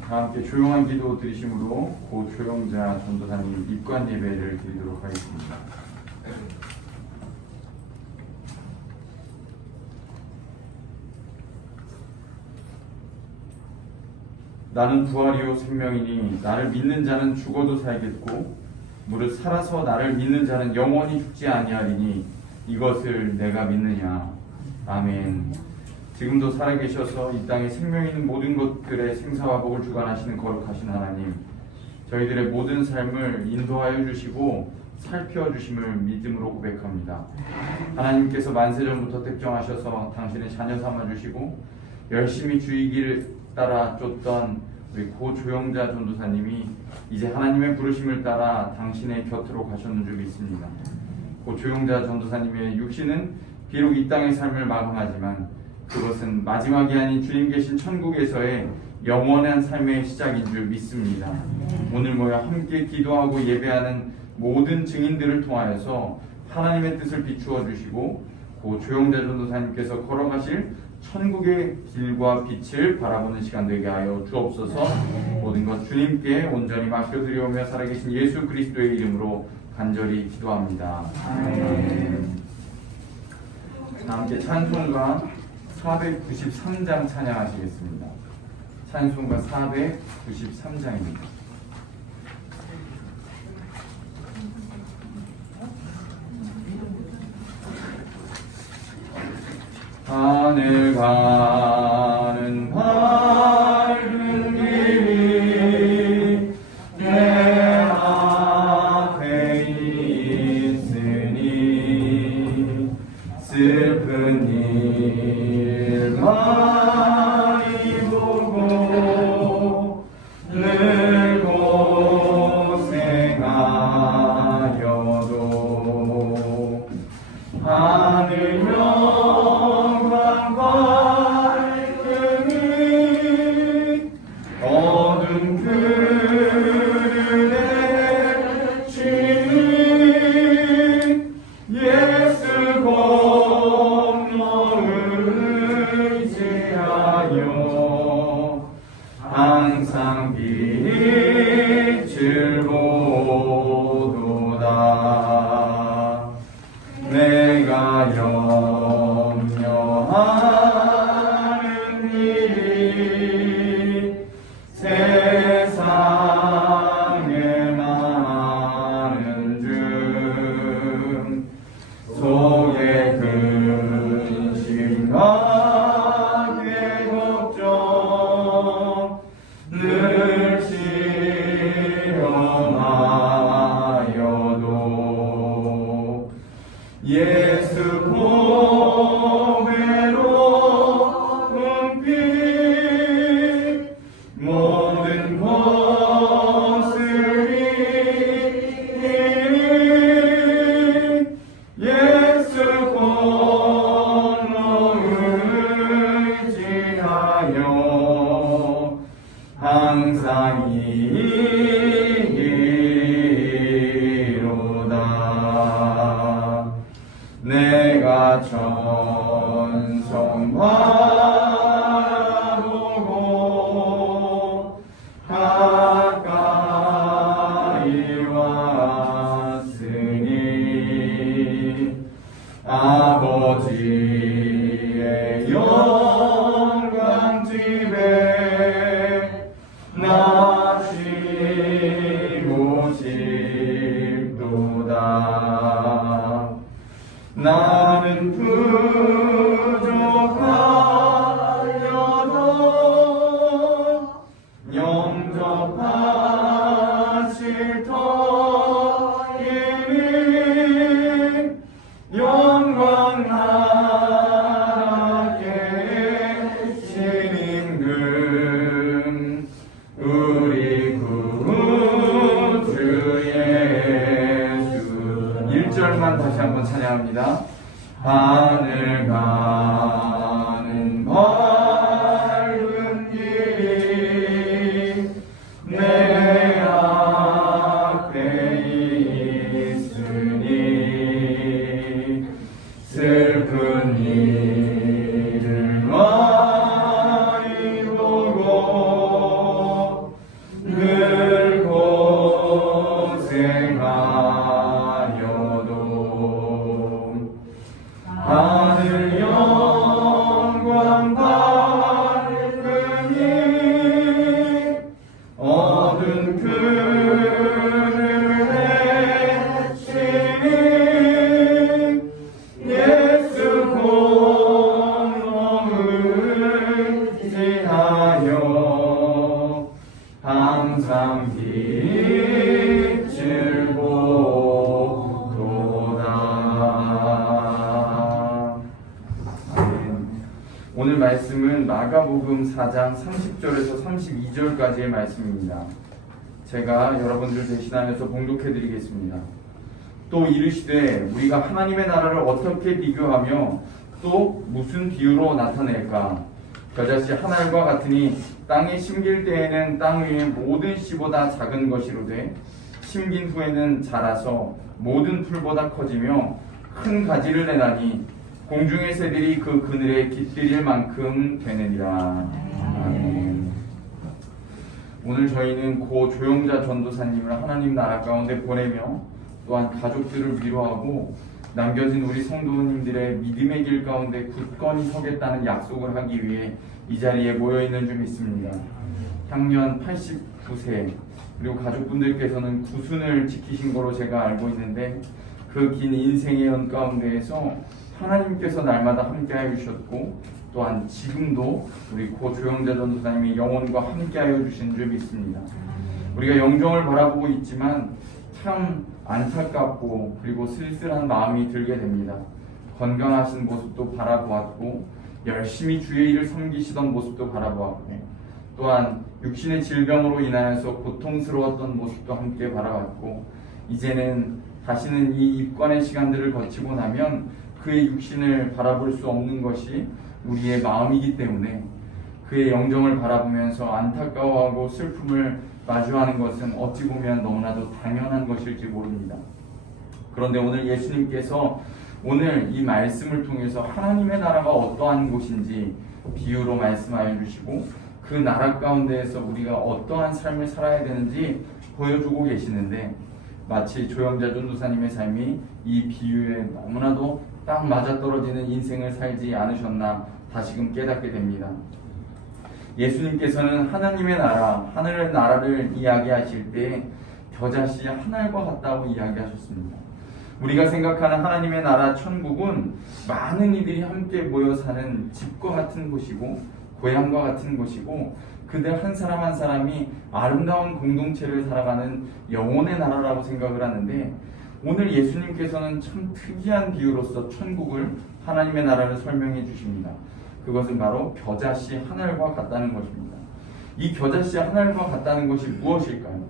다 함께 조용한 기도 드리심으로 고 조영자 전도사님 입관 예배를 드리도록 하겠습니다. 나는 부활이요 생명이니 나를 믿는 자는 죽어도 살겠고 무릇 살아서 나를 믿는 자는 영원히 죽지 아니하리니 이것을 내가 믿느냐. 아멘. 지금도 살아계셔서 이 땅에 생명 있는 모든 것들의 생사와 복을 주관하시는 거룩하신 하나님, 저희들의 모든 삶을 인도하여 주시고 살펴주심을 믿음으로 고백합니다. 하나님께서 만세전부터 택정하셔서 당신의 자녀 삼아주시고 열심히 주의 길을 따라 쫓던 우리 고 조영자 전도사님이 이제 하나님의 부르심을 따라 당신의 곁으로 가셨는 줄 믿습니다. 고 조영자 전도사님의 육신은 비록 이 땅의 삶을 마감하지만 그것은 마지막이 아닌 주님 계신 천국에서의 영원한 삶의 시작인 줄 믿습니다. 오늘 모여 함께 기도하고 예배하는 모든 증인들을 통하여서 하나님의 뜻을 비추어 주시고 고 조영자 전도사님께서 걸어가실 천국의 길과 빛을 바라보는 시간 되게 하여 주옵소서. 모든 것 주님께 온전히 맡겨드리오며 살아계신 예수 그리스도의 이름으로 간절히 기도합니다. 아멘. 함께 찬송가 493장 찬양하시겠습니다. 찬송가 493장입니다. 하늘 가는 밝은 길이 내 앞에 있으니 슬픈 일 많이 보고 늘 고생하여도 하늘 항상 빛을 보도다. 내가 염려하는 일이 세상에 많은 중 속에 근심과 걱정 늘 시험하여도 예수 보배로 빛 모든 것을 이기니 예수 공로 의지하여 항상 이기로다. 내가 천성 바라보고 가까이 왔으니 아버지의 영광집에 나 항상 빛을 보도다. 아멘. 오늘 말씀은 마가복음 4장 30절에서 32절까지의 말씀입니다. 제가 여러분들 대신하면서 봉독해 드리겠습니다. 또 이르시되 우리가 하나님의 나라를 어떻게 비교하며 또 무슨 비유로 나타낼까? 겨자씨 한 알과 같으니 땅에 심길 때에는 땅 위의 모든 씨보다 작은 것이로되 심긴 후에는 자라서 모든 풀보다 커지며 큰 가지를 내나니 공중의 새들이 그 그늘에 깃들일 만큼 되느니라. 아멘. 오늘 저희는 고 조영자 전도사님을 하나님 나라 가운데 보내며 또한 가족들을 위로하고 남겨진 우리 성도님들의 믿음의 길 가운데 굳건히 서겠다는 약속을 하기 위해 이 자리에 모여있는 줄 믿습니다. 향년 89세 그리고 가족분들께서는 구순을 지키신 거로 제가 알고 있는데 그 긴 인생의 연 가운데에서 하나님께서 날마다 함께하여 주셨고 또한 지금도 우리 고 조영자 전도사님의 영혼과 함께하여 주신 줄 믿습니다. 우리가 영정을 바라보고 있지만 참 안타깝고 그리고 쓸쓸한 마음이 들게 됩니다. 건강하신 모습도 바라보았고 열심히 주의 일을 섬기시던 모습도 바라보았고 또한 육신의 질병으로 인하여서 고통스러웠던 모습도 함께 바라봤고 이제는 다시는 이 입관의 시간들을 거치고 나면 그의 육신을 바라볼 수 없는 것이 우리의 마음이기 때문에 그의 영정을 바라보면서 안타까워하고 슬픔을 마주하는 것은 어찌 보면 너무나도 당연한 것일지 모릅니다. 그런데 오늘 예수님께서 오늘 이 말씀을 통해서 하나님의 나라가 어떠한 곳인지 비유로 말씀하여 주시고 그 나라 가운데에서 우리가 어떠한 삶을 살아야 되는지 보여주고 계시는데 마치 조영자 전도사님의 삶이 이 비유에 너무나도 딱 맞아떨어지는 인생을 살지 않으셨나 다시금 깨닫게 됩니다. 예수님께서는 하나님의 나라, 하늘의 나라를 이야기하실 때 겨자씨 한 알과 같다고 이야기하셨습니다. 우리가 생각하는 하나님의 나라 천국은 많은 이들이 함께 모여 사는 집과 같은 곳이고 고향과 같은 곳이고 그들 한 사람 한 사람이 아름다운 공동체를 살아가는 영혼의 나라라고 생각을 하는데 오늘 예수님께서는 참 특이한 비유로서 천국을 하나님의 나라를 설명해 주십니다. 그것은 바로 겨자씨 한 알과 같다는 것입니다. 이 겨자씨 한 알과 같다는 것이 무엇일까요?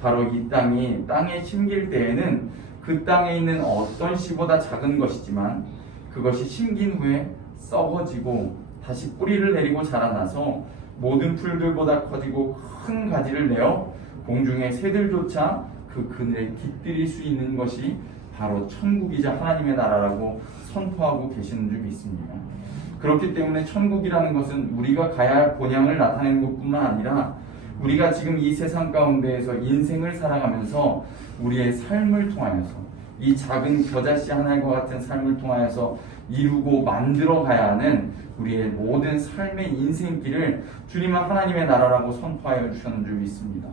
바로 이 땅에 심길 때에는 그 땅에 있는 어떤 씨보다 작은 것이지만 그것이 심긴 후에 썩어지고 다시 뿌리를 내리고 자라나서 모든 풀들보다 커지고 큰 가지를 내어 공중의 새들조차 그 그늘에 깃들일 수 있는 것이 바로 천국이자 하나님의 나라라고 선포하고 계시는 줄 믿습니다. 그렇기 때문에 천국이라는 것은 우리가 가야 할 본향을 나타내는 것뿐만 아니라 우리가 지금 이 세상 가운데에서 인생을 살아가면서 우리의 삶을 통하여서 이 작은 겨자씨 하나과 같은 삶을 통하여서 이루고 만들어 가야 하는 우리의 모든 삶의 인생길을 주님은 하나님의 나라라고 선포하여 주셨는 줄 믿습니다.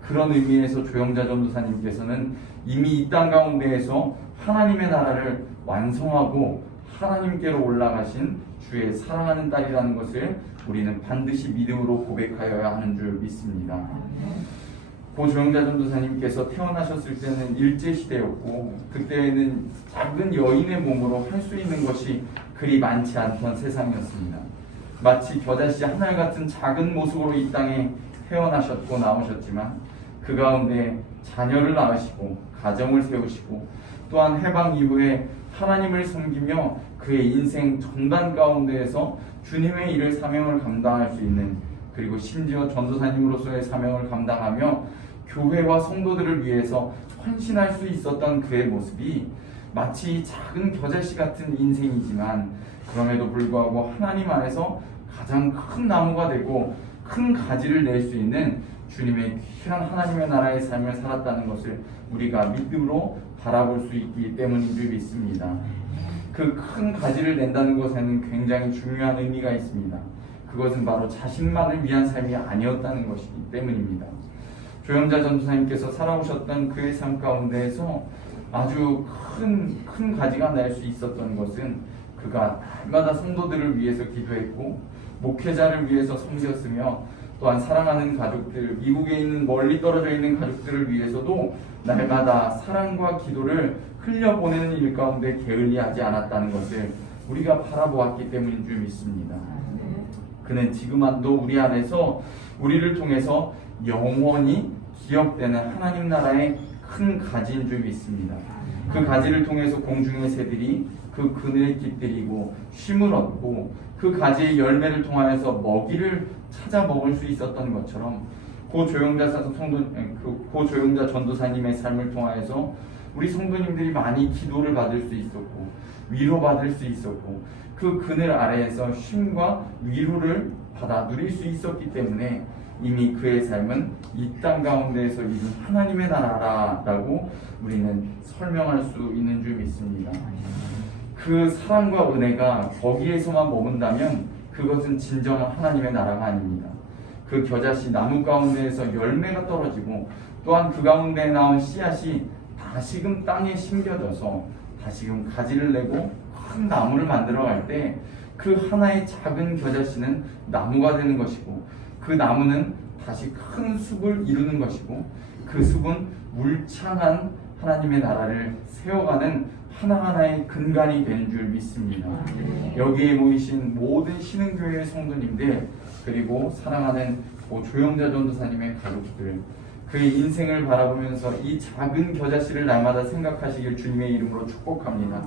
그런 의미에서 조영자 전도사님께서는 이미 이 땅 가운데에서 하나님의 나라를 완성하고 하나님께로 올라가신 주의 사랑하는 딸이라는 것을 우리는 반드시 믿음으로 고백하여야 하는 줄 믿습니다. 고 조영자 전도사님께서 태어나셨을 때는 일제시대였고 그때에는 작은 여인의 몸으로 할 수 있는 것이 그리 많지 않던 세상이었습니다. 마치 겨자씨 한 알 같은 작은 모습으로 이 땅에 태어나셨고 나오셨지만 그 가운데 자녀를 낳으시고 가정을 세우시고 또한 해방 이후에 하나님을 섬기며 그의 인생 전반 가운데에서 주님의 일을 사명을 감당할 수 있는 그리고 심지어 전도사님으로서의 사명을 감당하며 교회와 성도들을 위해서 헌신할 수 있었던 그의 모습이 마치 작은 겨자씨 같은 인생이지만 그럼에도 불구하고 하나님 안에서 가장 큰 나무가 되고 큰 가지를 낼 수 있는 주님의 귀한 하나님의 나라의 삶을 살았다는 것을 우리가 믿음으로 바라볼 수 있기 때문인 줄 믿습니다. 그 큰 가지를 낸다는 것에는 굉장히 중요한 의미가 있습니다. 그것은 바로 자신만을 위한 삶이 아니었다는 것이기 때문입니다. 조영자 전도사님께서 살아오셨던 그의 삶 가운데에서 아주 큰 가지가 날 수 있었던 것은 그가 날마다 성도들을 위해서 기도했고 목회자를 위해서 섬겼으며 또한 사랑하는 가족들, 미국에 있는 멀리 떨어져 있는 가족들을 위해서도 날마다 사랑과 기도를 흘려보내는 일 가운데 게을리하지 않았다는 것을 우리가 바라보았기 때문인 줄 믿습니다. 그는 지금도 우리 안에서 우리를 통해서 영원히 기억되는 하나님 나라의 큰 가지인 줄 믿습니다. 그 가지를 통해서 공중의 새들이 그 그늘에 깃들이고 쉼을 얻고 그 가지의 열매를 통하여서 먹이를 찾아 먹을 수 있었던 것처럼 고조영자 전도사님의 삶을 통하여서 우리 성도님들이 많이 기도를 받을 수 있었고 위로받을 수 있었고 그 그늘 아래에서 쉼과 위로를 받아 누릴 수 있었기 때문에 이미 그의 삶은 이 땅 가운데에서 이룬 하나님의 나라라고 우리는 설명할 수 있는 줄 믿습니다. 그 사랑과 은혜가 거기에서만 머문다면 그것은 진정한 하나님의 나라가 아닙니다. 그 겨자씨 나무 가운데에서 열매가 떨어지고 또한 그 가운데 나온 씨앗이 다시금 땅에 심겨져서 다시금 가지를 내고 큰 나무를 만들어갈 때 그 하나의 작은 겨자씨는 나무가 되는 것이고 그 나무는 다시 큰 숲을 이루는 것이고 그 숲은 울창한 하나님의 나라를 세워가는 하나하나의 근간이 되는 줄 믿습니다. 여기에 모이신 모든 신흥교회의 성도님들 그리고 사랑하는 조영자 전도사님의 가족들 그의 인생을 바라보면서 이 작은 겨자씨를 날마다 생각하시길 주님의 이름으로 축복합니다.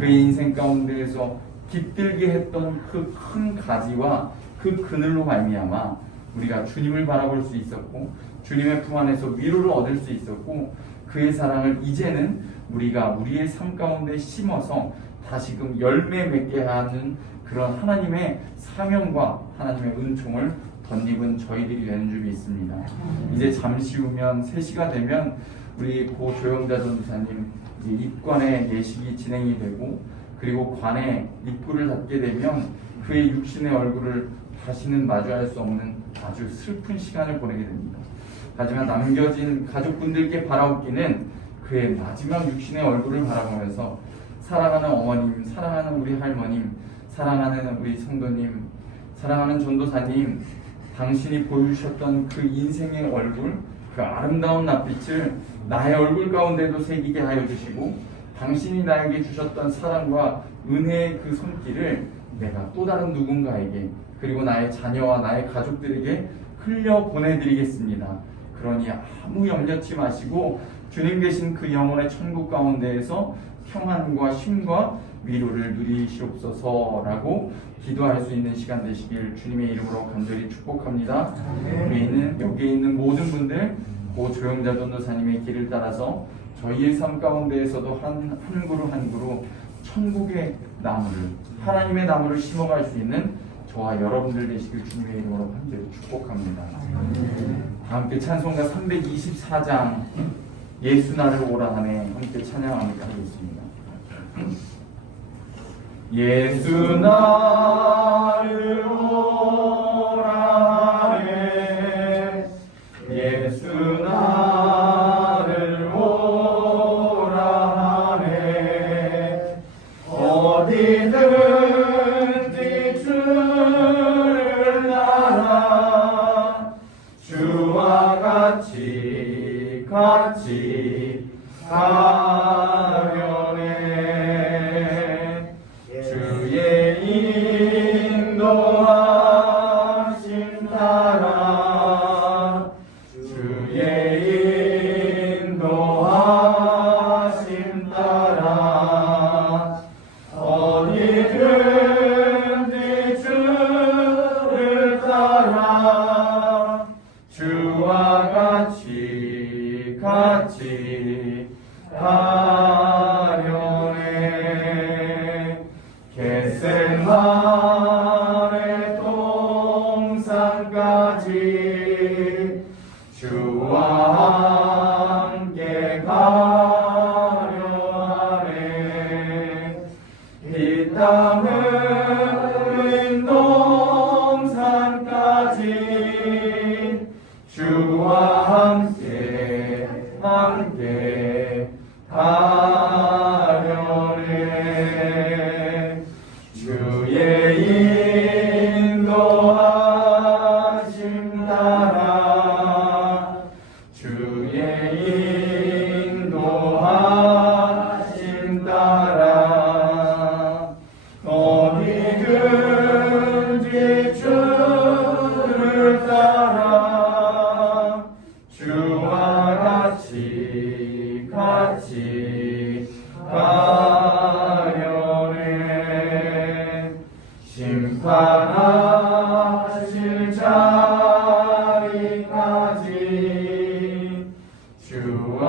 그의 인생 가운데에서 깃들게 했던 그 큰 가지와 그 그늘로 말미암아 우리가 주님을 바라볼 수 있었고 주님의 품 안에서 위로를 얻을 수 있었고 그의 사랑을 이제는 우리가 우리의 삶 가운데 심어서 다시금 열매 맺게 하는 그런 하나님의 사명과 하나님의 은총을 덧입은 저희들이 되는 줄 믿습니다. 이제 잠시 후면 3시가 되면 우리 고 조영자 전도사님 입관의 예식이 진행이 되고 그리고 관의 입구를 닫게 되면 그의 육신의 얼굴을 다시는 마주할 수 없는 아주 슬픈 시간을 보내게 됩니다. 하지만 남겨진 가족분들께 바라옵기는 그의 마지막 육신의 얼굴을 바라보면서 사랑하는 어머님, 사랑하는 우리 할머님, 사랑하는 우리 성도님, 사랑하는 전도사님 당신이 보여주셨던 그 인생의 얼굴, 그 아름다운 낯빛을 나의 얼굴 가운데도 새기게 하여 주시고 당신이 나에게 주셨던 사랑과 은혜의 그 손길을 내가 또 다른 누군가에게 그리고 나의 자녀와 나의 가족들에게 흘려 보내드리겠습니다. 그러니 아무 염려치 마시고 주님 계신 그 영혼의 천국 가운데에서 평안과 쉼과 위로를 누리시옵소서라고 기도할 수 있는 시간 되시길 주님의 이름으로 간절히 축복합니다. 우리는 여기에 있는 모든 분들 고 조영자 전도사님의 길을 따라서 저희의 삶 가운데에서도 한 그루 한 그루 천국의 나무를 하나님의 나무를 심어갈 수 있는 저와 여러분들 되시길 주님의 이름으로 간절히 축복합니다. 다 함께 찬송가 324장 예수 나를 오라 하네 함께 찬양하며 하겠습니다. 예수 나를 오라 하네 예수 나를 오라 하네 어디든지 주를 따라 주와 같이 가려네 주의 인도하심 따라 주의 인도하심 따라 어디든지 주를 따라 주와 같이 가려네 겟세마네 동산까지 주와 함께 가려 하네 이 땅 흘린 동산까지 주와 함께 가려네 주의 인도하심 주와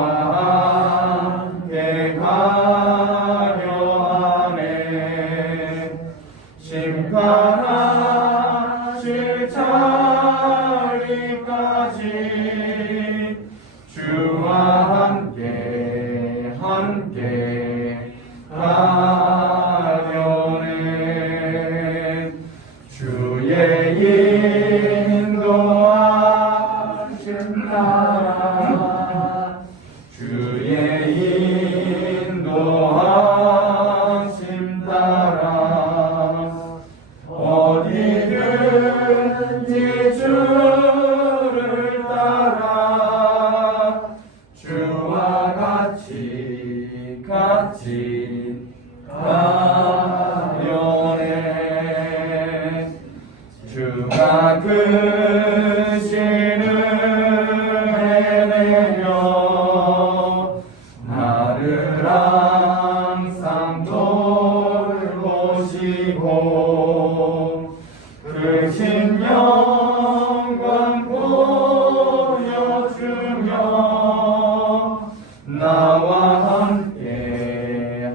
함께 가려 하네. 심판하실 자리까지 주와 함께 가려네. 주의 인도하심 따라 주의 인도하심 따라 어디든지 주를 따라 주와 같이 가려네. 주가 그 신을 내려 나를 항상 돌보시고 크신 영광 보여주며 나와 함께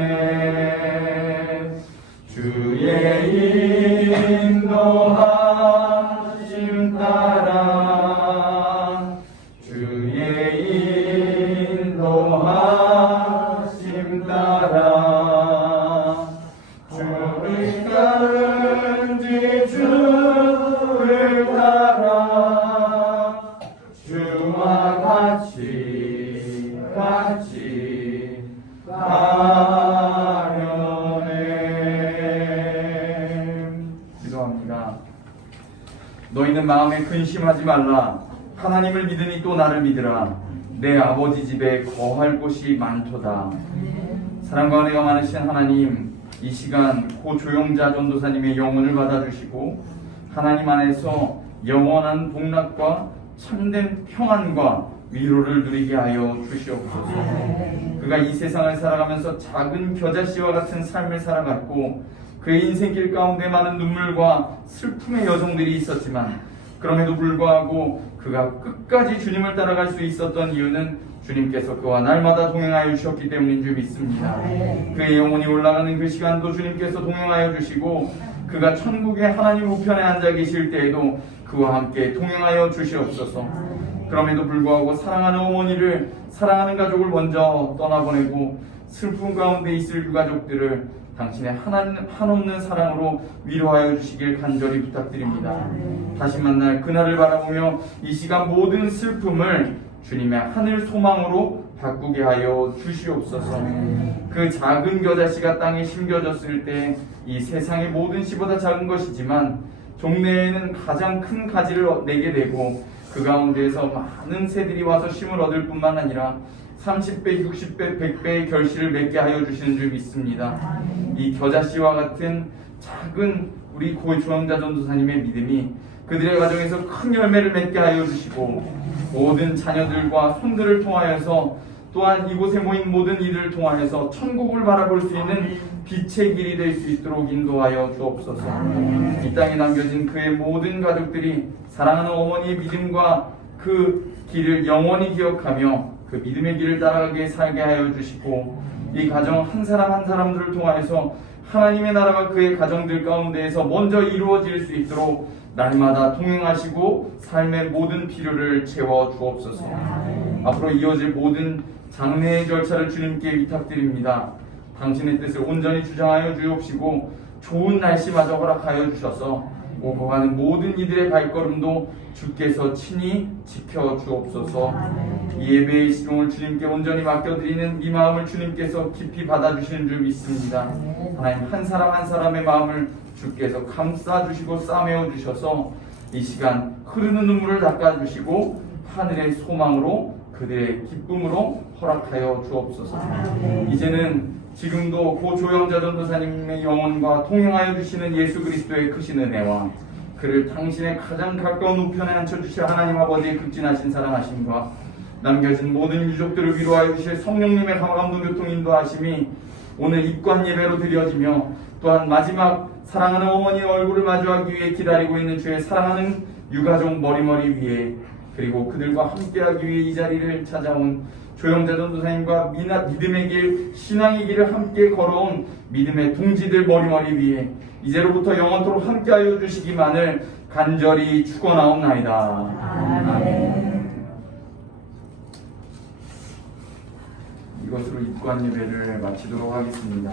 가시네. 주의 인도하심 따라 주의 인도하심 따라 주를 따른지 주를 따라 주와 같이 가려네. 기도합니다. 너희는 마음에 근심하지 말라. 하나님을 믿으니 또 나를 믿으라. 내 아버지 집에 거할 곳이 많도다. 사랑과 은혜가 많으신 하나님, 이 시간 고 조영자 전도사님의 영혼을 받아주시고 하나님 안에서 영원한 복락과 참된 평안과 위로를 누리게 하여 주시옵소서. 그가 이 세상을 살아가면서 작은 겨자씨와 같은 삶을 살아갔고 그의 인생길 가운데 많은 눈물과 슬픔의 여정들이 있었지만 그럼에도 불구하고 그가 끝까지 주님을 따라갈 수 있었던 이유는 주님께서 그와 날마다 동행하여 주셨기 때문인 줄 믿습니다. 그의 영혼이 올라가는 그 시간도 주님께서 동행하여 주시고 그가 천국의 하나님 우편에 앉아 계실 때에도 그와 함께 동행하여 주시옵소서. 그럼에도 불구하고 사랑하는 어머니를, 사랑하는 가족을 먼저 떠나보내고 슬픔 가운데 있을 유가족들을 당신의 한없는 사랑으로 위로하여 주시길 간절히 부탁드립니다. 다시 만날 그날을 바라보며 이 시간 모든 슬픔을 주님의 하늘 소망으로 바꾸게 하여 주시옵소서. 그 작은 겨자씨가 땅에 심겨졌을 때 이 세상의 모든 씨보다 작은 것이지만 종래에는 가장 큰 가지를 내게 되고 그 가운데에서 많은 새들이 와서 쉼을 얻을 뿐만 아니라 30배, 60배, 100배의 결실을 맺게 하여 주시는 줄 믿습니다. 이 겨자씨와 같은 작은 우리 고 조영자 전도사님의 믿음이 그들의 가정에서 큰 열매를 맺게 하여 주시고 모든 자녀들과 손들을 통하여서 또한 이곳에 모인 모든 이들을 통하여서 천국을 바라볼 수 있는 빛의 길이 될 수 있도록 인도하여 주옵소서. 이 땅에 남겨진 그의 모든 가족들이 사랑하는 어머니의 믿음과 그 길을 영원히 기억하며 그 믿음의 길을 따라가게 살게 하여 주시고 이 가정 한 사람 한 사람들을 통하여서 하나님의 나라가 그의 가정들 가운데에서 먼저 이루어질 수 있도록 날마다 동행하시고 삶의 모든 필요를 채워 주옵소서. 앞으로 이어질 모든 장례의 절차를 주님께 위탁드립니다. 당신의 뜻을 온전히 주장하여 주옵시고 좋은 날씨마저 허락하여 주셔서 오고 가는 모든 이들의 발걸음도 주께서 친히 지켜 주옵소서. 이 예배의 시종을 주님께 온전히 맡겨드리는 이 마음을 주님께서 깊이 받아주시는 줄 믿습니다. 하나님 한 사람 한 사람의 마음을 주께서 감싸주시고 싸매어 주셔서 이 시간 흐르는 눈물을 닦아주시고 하늘의 소망으로 그들의 기쁨으로 허락하여 주옵소서. 이제는 지금도 고 조영자 전도사님의 영혼과 동행하여 주시는 예수 그리스도의 크신 은혜와 그를 당신의 가장 가까운 우편에 앉혀주실 하나님 아버지의 극진하신 사랑하심과 남겨진 모든 유족들을 위로하여 주실 성령님의 감감도 교통 인도하심이 오늘 입관 예배로 드려지며 또한 마지막 사랑하는 어머니의 얼굴을 마주하기 위해 기다리고 있는 주의 사랑하는 유가족 머리머리 위에, 그리고 그들과 함께하기 위해 이 자리를 찾아온 조영자 전도사님과 믿음의 길, 신앙의 길을 함께 걸어온 믿음의 동지들 머리머리 위에 이제로부터 영원토록 함께하여 주시기만을 간절히 축원하옵나이다. 아멘. 이것으로 입관 예배를 마치도록 하겠습니다.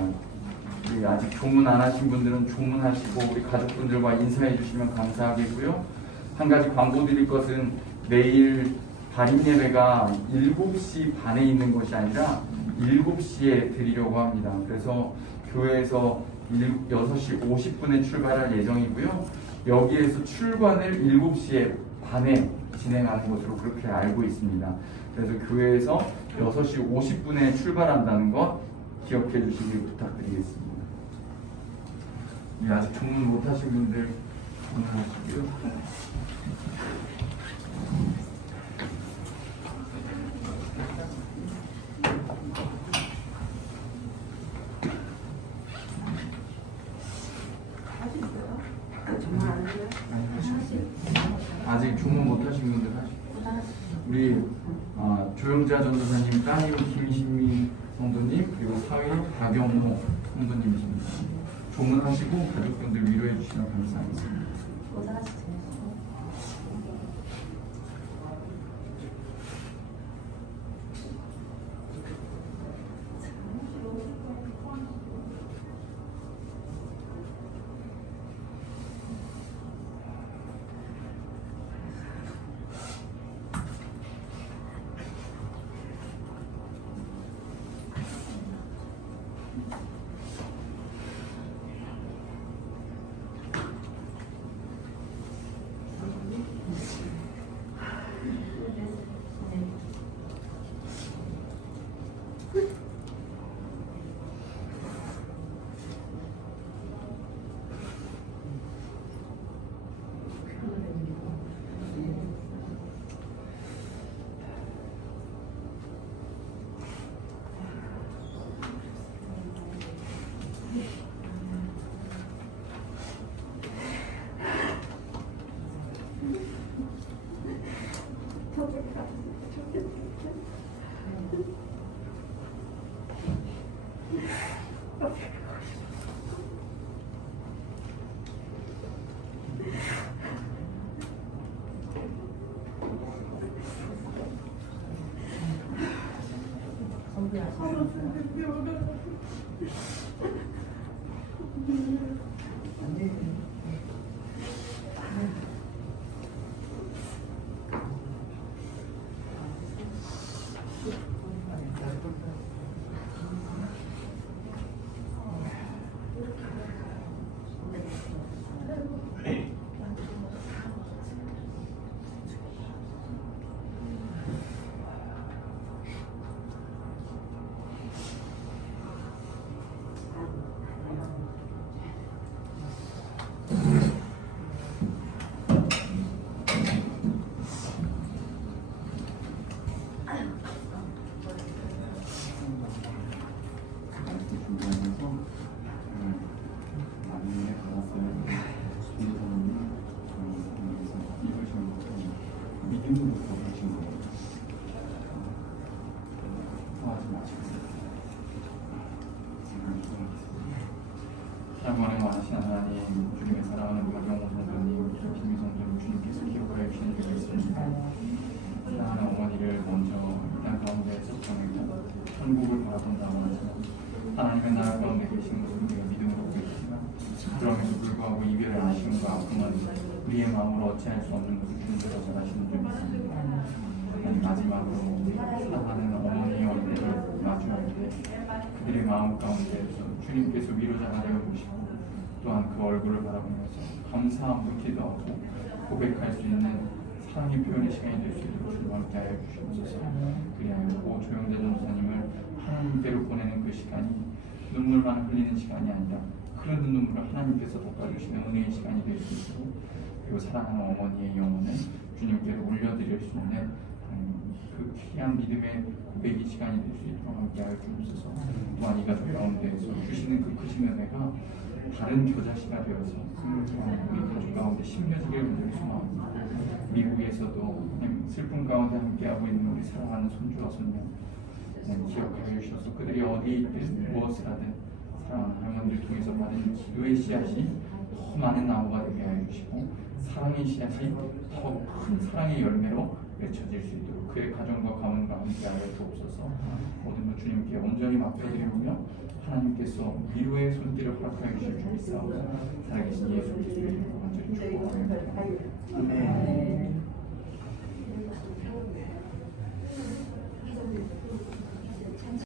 우리 아직 조문 안 하신 분들은 조문하시고 우리 가족분들과 인사해 주시면 감사하겠고요. 한 가지 광고 드릴 것은 내일 발인 예배가 7시 반에 있는 것이 아니라 7시에 드리려고 합니다. 그래서 교회에서 6시 50분에 출발할 예정이고요. 여기에서 출관을 7시 반에 진행하는 것으로 그렇게 알고 있습니다. 그래서 교회에서 6시 50분에 출발한다는 것 기억해 주시길 부탁드리겠습니다. 아직 조문 못하신 분들 조문하시고요. 아직 조문 못하신 분들 하시고 우리 조영자 전도사님 따님 김신미 성도님 그리고 사위 박영호 성도님이십니다. 조문하시고 가족분들 위로해 주시면 감사하겠습니다. 사랑하는 많으신 하나님, 주님의 사랑하는 박영호 성도님, 김미 성도님 주님께서 기억하여 주시는 줄 믿습니다. 사랑하는 어머니를 먼저 이 땅 가운데에서 정하고 천국을 바라본다고 하지만 하나님의 나라 가운데 계신 것을 우리가 믿음으로 보이지만 그럼에도 불구하고 이별의 아쉬움과 아픔은 우리의 마음으로 어찌할 수 없는 것을 주님께서 잘 아시는 줄 믿습니다. 하나님, 마지막으로 사랑하는 어머니의 얼굴을 마주할 때 그들의 마음 가운데에서 주님께서 위로자가 되어주시고 또한 그 얼굴을 바라보면서 감사함으로 기도하고 고백할 수 있는 사랑의 표현의 시간이 될 수 있도록 주님 함께하여 주시옵소서. 그리하여 조영자 전도사님을 하나님께로 보내는 그 시간이 눈물만 흘리는 시간이 아니라 흐르는 눈물을 하나님께서 닦아주시는 은혜의 시간이 될 수 있도록, 그리고 사랑하는 어머니의 영혼을 주님께로 올려드릴 수 있는 그 귀한 믿음의 고백의 시간이 될 수 있도록 함께하여 주옵소서. 또한 이 가족 가운데에서 주시는 그 크신 은혜가 바른 교자씨가 되어서 우리 가족 가운데 심겨지길 간절히 소망합니다. 미국에서도 슬픔 가운데 함께하고 있는 우리 사랑하는 손주와 손녀 기억하여 주셔서 그들이 어디 있든 무엇을 하든 사랑하는 할머니를 통해서 받은 기도의 씨앗이 더 많은 나무가 되게 하여 주시고 사랑의 씨앗이 더 큰 사랑의 열매로 맺혀질 수 있도록 그의 가정과 가문과 함께하여 주옵소서. 모든 것 주님께 온전히 맡겨드리며 하나님께서 미루의 손길을 허락하여 주실 줄 믿사오고 살아계신 예수 그리스도의 이름으로 간절히 축복합니다. 아멘.